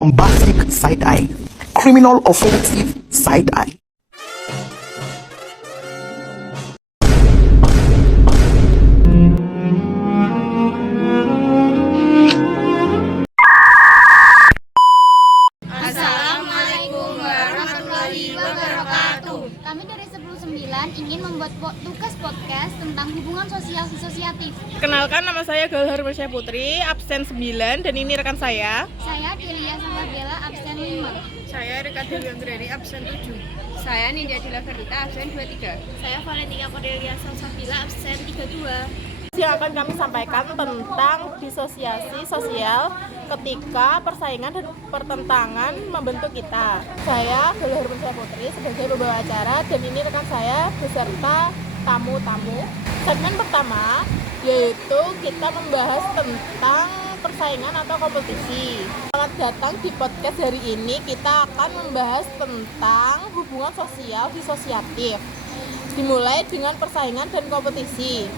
Bombastic side-eye, criminal offensive side-eye. Assalamualaikum warahmatullahi wabarakatuh. Kami dari 109 ingin membuat tugas podcast tentang hubungan sosial disosiatif. Kenalkan, nama saya Galhar Marsha Putri, absen 9, dan ini rekan saya. Saya Delia Sambabella, absen 5. Saya Rika Dewi Anggreni, absen 7. Saya Nindya Dila Verita, absen 23. Saya Valentina Cordelia Salsabila, absen 32. Yang akan kami sampaikan tentang disosiasi sosial ketika persaingan dan pertentangan membentuk kita. Saya Galhar Marsha Putri sebagai pembawa acara, dan ini rekan saya beserta tamu-tamu. Segmen pertama yaitu kita membahas tentang persaingan atau kompetisi. Selamat datang di podcast hari ini. Kita akan membahas tentang hubungan sosial disosiatif. Dimulai dengan persaingan dan kompetisi.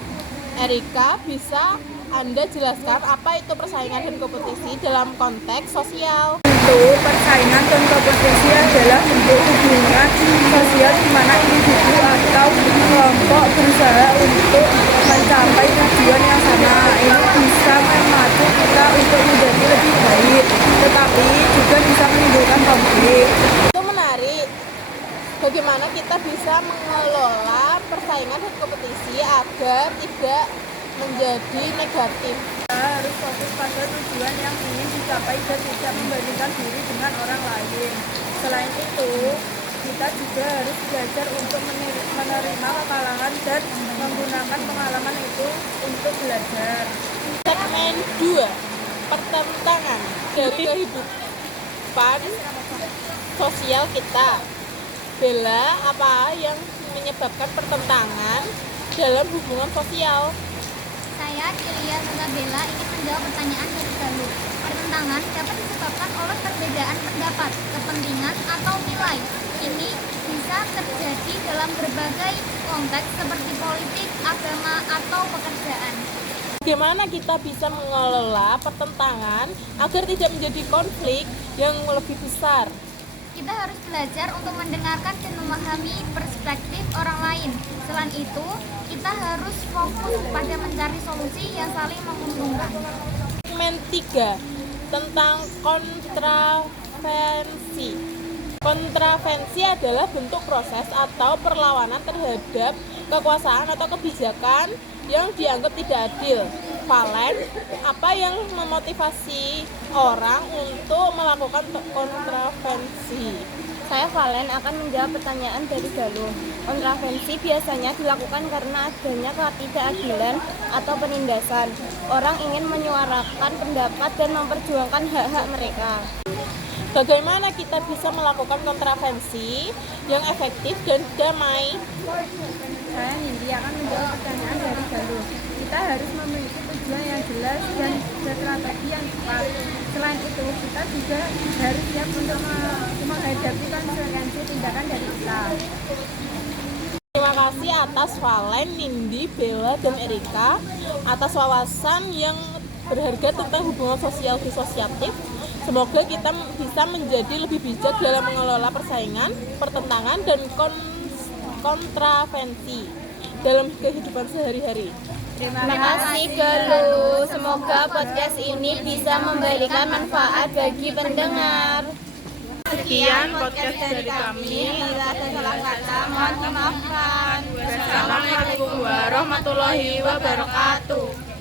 Erika, bisa Anda jelaskan apa itu persaingan dan kompetisi dalam konteks sosial? Itu persaingan dan kompetisi adalah bentuk hubungan sosial di mana individu atau kelompok berusaha untuk mencapai tujuan yang sama. Ini bisa memacu kita untuk menjadi lebih baik, tetapi juga bisa menimbulkan konflik. Itu menarik. Bagaimana kita bisa mengelola persaingan dan kompetisi agar tidak menjadi negatif? Kita harus fokus pada tujuan yang ingin dicapai dan tidak membandingkan diri dengan orang lain. Selain itu, kita juga harus belajar untuk menerima kekalahan dan menggunakan pengalaman itu untuk belajar. Segmen 2, pertentangan dari kehidupan sosial kita. Bella, apa yang menyebabkan pertentangan dalam hubungan sosial? Saya Delia Sambabella ingin menjawab pertanyaan dari Galuh. Pertentangan dapat disebabkan oleh perbedaan pendapat, kepentingan, atau nilai. Ini bisa terjadi dalam berbagai konteks seperti politik, agama, atau pekerjaan. Bagaimana kita bisa mengelola pertentangan agar tidak menjadi konflik yang lebih besar? Kita harus belajar untuk mendengarkan dan memahami perspektif orang lain. Selain itu, kita harus fokus pada mencari solusi yang saling menguntungkan. Segmen 3, tentang kontravensi. Kontravensi adalah bentuk proses atau perlawanan terhadap kekuasaan atau kebijakan yang dianggap tidak adil. Valen, apa yang memotivasi orang untuk melakukan kontravensi? Saya Valen akan menjawab pertanyaan dari Galuh. Kontravensi biasanya dilakukan karena adanya ketidakadilan atau penindasan. Orang ingin menyuarakan pendapat dan memperjuangkan hak-hak mereka. Bagaimana kita bisa melakukan kontravensi yang efektif dan damai? Saya Nindya akan menjawab pertanyaan dari Galuh. Kita harus memiliki tujuan yang jelas dan strategi yang tepat. Selain itu, kita juga harus siap untuk menghadapi konsekuensi tindakan dari kita. Terima kasih atas Valen, Nindi, Bella, dan Erika atas wawasan yang berharga tentang hubungan sosial disosiatif. Semoga kita bisa menjadi lebih bijak dalam mengelola persaingan, pertentangan, dan kontravensi dalam kehidupan sehari-hari. Terima kasih Galuh. Semoga podcast ini bisa memberikan manfaat bagi pendengar. Sekian podcast dari kami. Bila ada salah kata, mohon dimaafkan. Wassalamualaikum warahmatullahi wabarakatuh.